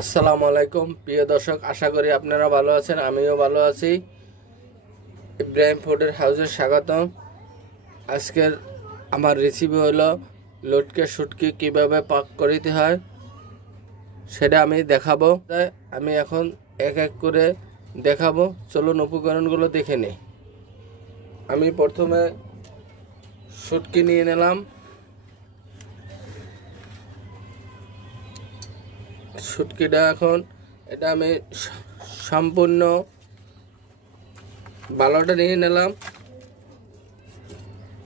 আসসালামু আলাইকুম প্রিয় দর্শক, আশা করি আপনারা ভালো আছেন। আমিও ভালো আছি। ইব্রাহিম ফুডের হাউসে স্বাগতম। আজকের আমার রেসিপি হলো লটকে শুটকি কিভাবে পাক করিতে হয় সেটা আমি দেখাবো। তাই আমি এখন এক এক করে দেখাবো। চলুন উপকরণগুলো দেখে নিই। আমি প্রথমে শুটকি নিয়ে নিলাম। শুটকিটা এখন এটা আমি সম্পূর্ণ ভালোটা নিয়ে নিলাম।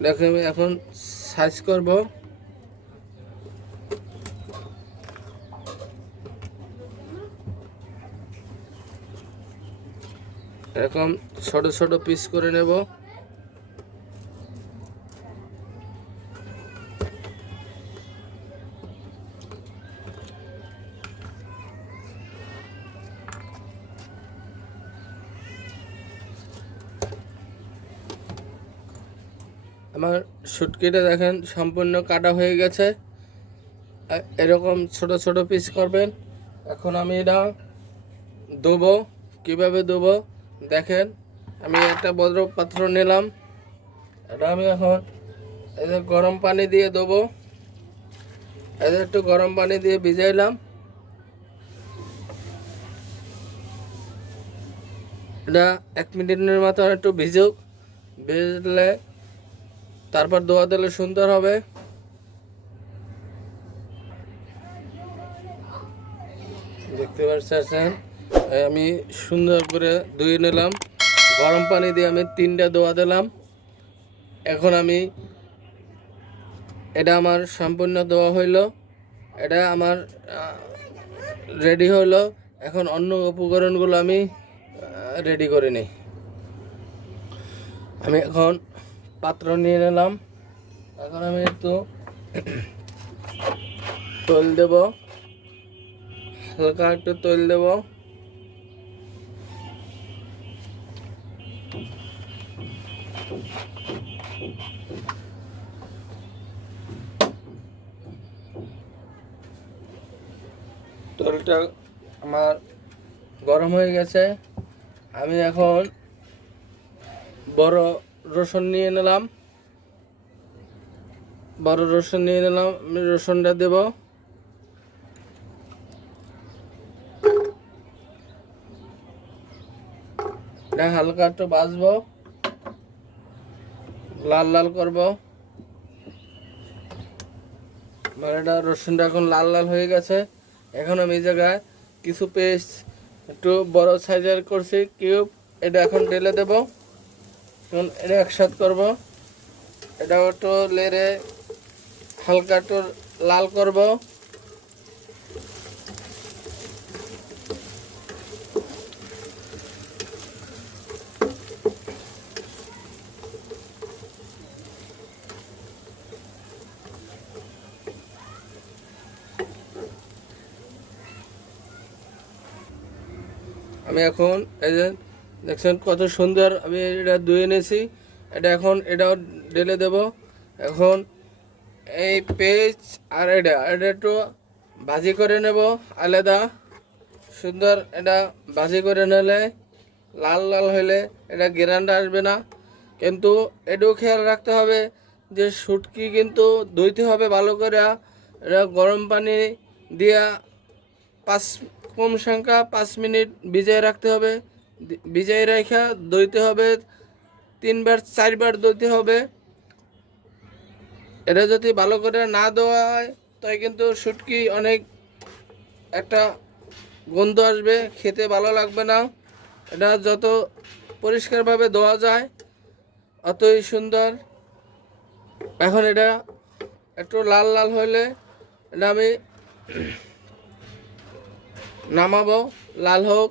দেখে আমি এখন সাইজ করব। এরকম ছোট ছোট পিস করে নেব। আমার শুটকিটা দেখেন সম্পূর্ণ কাটা হয়ে গেছে। এরকম ছোট ছোট পিস করবেন। এখন আমি এটা ধোবো। কিভাবে ধোবো দেখেন। আমি একটা বড় পাত্র নিলাম। এটা আমি এখন এদের গরম পানি দিয়ে ধোবো। এদের একটু গরম পানি দিয়ে ভিজাইলাম। এটা 1 মিনিটের মতো একটু ভিজুক। ভিজলে তারপর ধোয়া দিলে সুন্দর হবে। দেখতে পাচ্ছেন আমি সুন্দর করে ধুয়ে নিলাম। গরম পানি দিয়ে আমি 3টা ধোয়া দিলাম। এখন আমি এটা আমার সম্পূর্ণ ধোয়া হইল। এটা আমার রেডি হইল। এখন অন্য উপকরণগুলো আমি রেডি করে নিই। আমি এখন পাত্র নিয়ে নিলাম। এখন আমি একটু তেল দেব, হালকা একটু তেল দেব। তেলটা আমার গরম হয়ে গেছে। আমি এখন বড় রসুন নিয়ে নিলাম। আমি রসুনটা দেব। এটা হালকা একটু ভাজবো, লাল লাল করব। মানে এটা রসুনটা এখন লাল লাল হয়ে গেছে। এখন আমি এই জায়গায় কিছু পেস্ট একটু বড় সাইজের করছি কিউব, এটা এখন ঢেলে দেব। এখন এটা একসাথে করব। এটাও একটু লেড়ে হালকা একটু লাল করব। আমি এখন এই যে দেখছেন কত সুন্দর আমি এটা ধুয়ে নিয়েছি। এটা এখন এটাও ঢেলে দেব। এখন এই পেস্ট আর এটা একটু ভাজি করে নেব আলাদা। সুন্দর এটা ভাজি করে নিলে লাল লাল হলে এটা গ্রান্ড আসবে না। কিন্তু এটাও খেয়াল রাখতে হবে যে শুটকি কিন্তু ধুইতে হবে ভালো করে। এটা গরম পানি দিয়া 5 মিনিট ভিজিয়ে রাখতে হবে। ভিজিয়ে রেখে ধুইতে হবে 3বার 4বার ধুইতে হবে। এটা যদি ভালো করে না ধোয়া হয় তাই কিন্তু শুটকি অনেক একটা গন্ধ আসবে, খেতে ভালো লাগবে না। এটা যত পরিষ্কারভাবে ধোয়া যায় অতই সুন্দর। এখন এটা একটু লাল লাল হলে এটা আমি নামাবো। লাল হোক।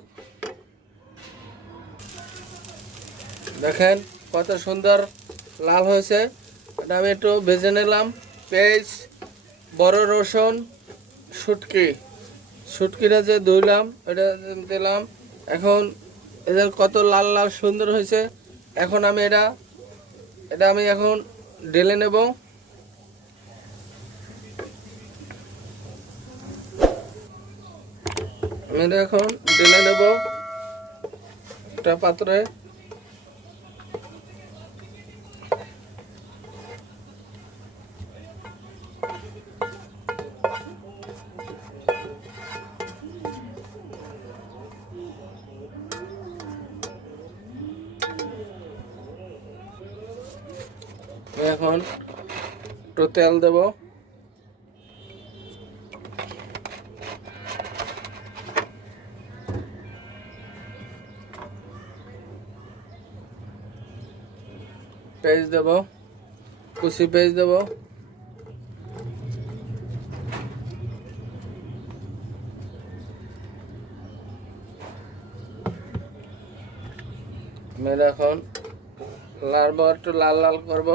দেখেন কত সুন্দর লাল হয়েছে। এটা আমি একটু ভেজে নিলাম। পেঁয়াজ, বড় রসুন, শুটকিটা যে ধুইলাম এটা দিলাম। এখন এদের কত লাল লাল সুন্দর হয়েছে। এখন আমি এটা আমি এখন ঢেলে নেব। আমি এটা এখন ঢেলে নেব একটা পাত্রে। এখন একটু তেল দেব। পেঁয়াজ দেব, কুচি পেঁয়াজ দেব। আমি এখন একটু লাল লাল করব।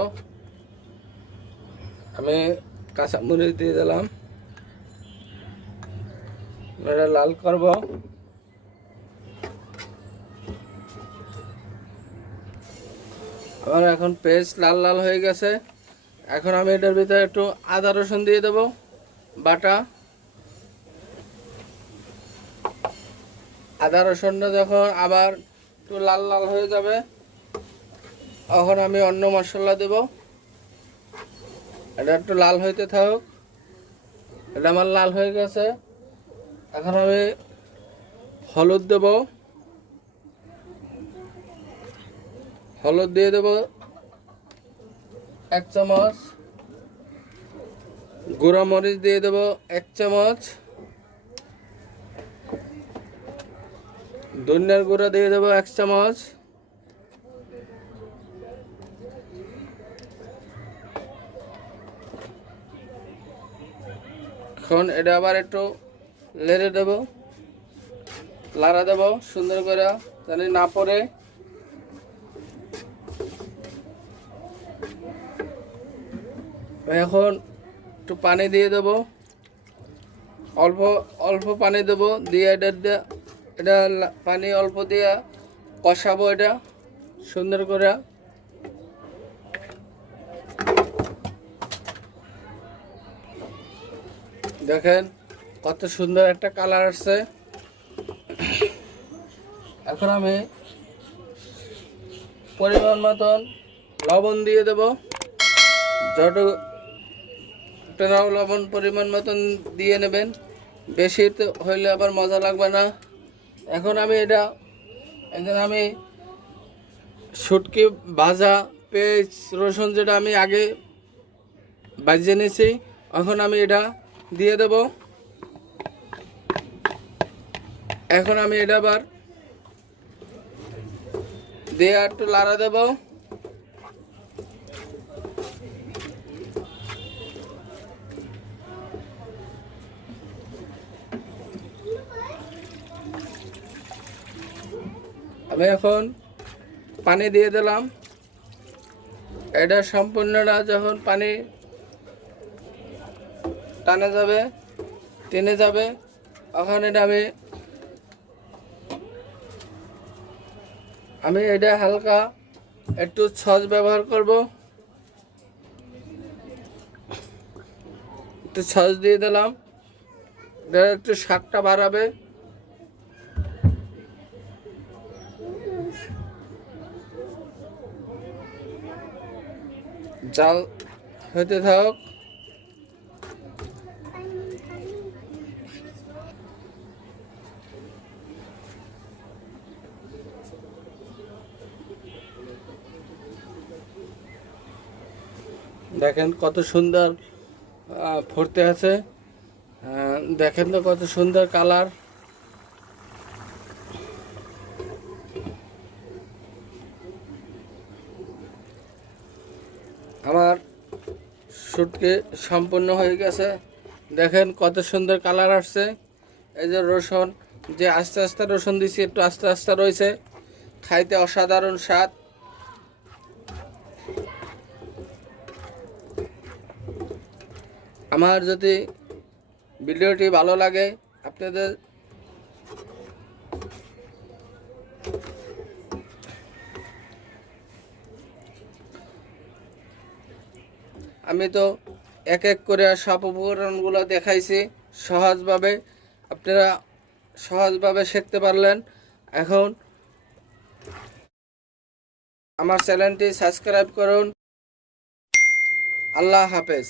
আমি কাঁচামরিচ দিয়ে দিলাম, এটা লাল করব। আমার এখন পেস্ট লাল লাল হয়ে গেছে। এখন আমি এটার ভিতরে একটু আদা রসুন দিয়ে দেব বাটা। আদা রসুনটা যখন আবার একটু লাল লাল হয়ে যাবে, তখন আমি অন্য মশলা দেব। এটা একটু লাল হইতে থাকুক। এটা আমার লাল হয়ে গেছে। এখন আমি হলুদ দেব, হলুদ দিয়ে দেব 1 চামচ। গুঁড়া মরিচ দিয়ে দেব 1 চামচ। ধনিয়ার গুঁড়া দিয়ে দেব 1 চামচ। এখন এটা আবার একটু নেড়ে দেব, লাড়া দেব সুন্দর করে জানি না পড়ে। এখন একটু পানি দিয়ে দেব, অল্প অল্প পানি দেব। দিয়ে এটা পানি অল্প দিয়ে কষাবো এটা সুন্দর করে। দেখেন কত সুন্দর একটা কালার আসছে। এখন আমি পরিমাণ মতন লবণ দিয়ে দেব। যতটাও লবণ পরিমাণ মতন দিয়ে নেবেন, বেশি হইলে আবার মজা লাগবে না। এখন আমি শুটকি ভাজা পেঁয়াজ রসুন যেটা আমি আগে ভাজিয়ে নিয়েছি, এখন আমি এটা দিয়ে দেব। এখন আমি এটা আবার দিয়ে একটু লাড়া দেব। আমি এখন পানি দিয়ে দিলাম। এটা সম্পূর্ণটা যখন পানি টেনে যাবে, তখন এটা আমি এটা হালকা একটু সস ব্যবহার করব। একটু সস দিয়ে দিলাম, এটা একটু স্বাদটা বাড়াবে। জাল হতে থাক। দেখেন কত সুন্দর ফুটতে আছে। দেখেন তো কত সুন্দর কালার। আমার শুটকি সম্পূর্ণ হয়ে গেছে। দেখেন কত সুন্দর কালার আসছে। এই যে রসুন, যে আস্তে আস্তে রসুন দিছি, একটু আস্তে আস্তে রয়েছে, খাইতে অসাধারণ স্বাদ। আমার যদি ভিডিওটি ভালো লাগে, আপনাদের আমি তো এক এক করে সব উপকরণগুলো দেখাইছি সহজভাবে। আপনারা সহজভাবে শিখতে পারলেন। এখন আমার চ্যানেলটি সাবস্ক্রাইব করুন। আল্লাহ হাফেজ।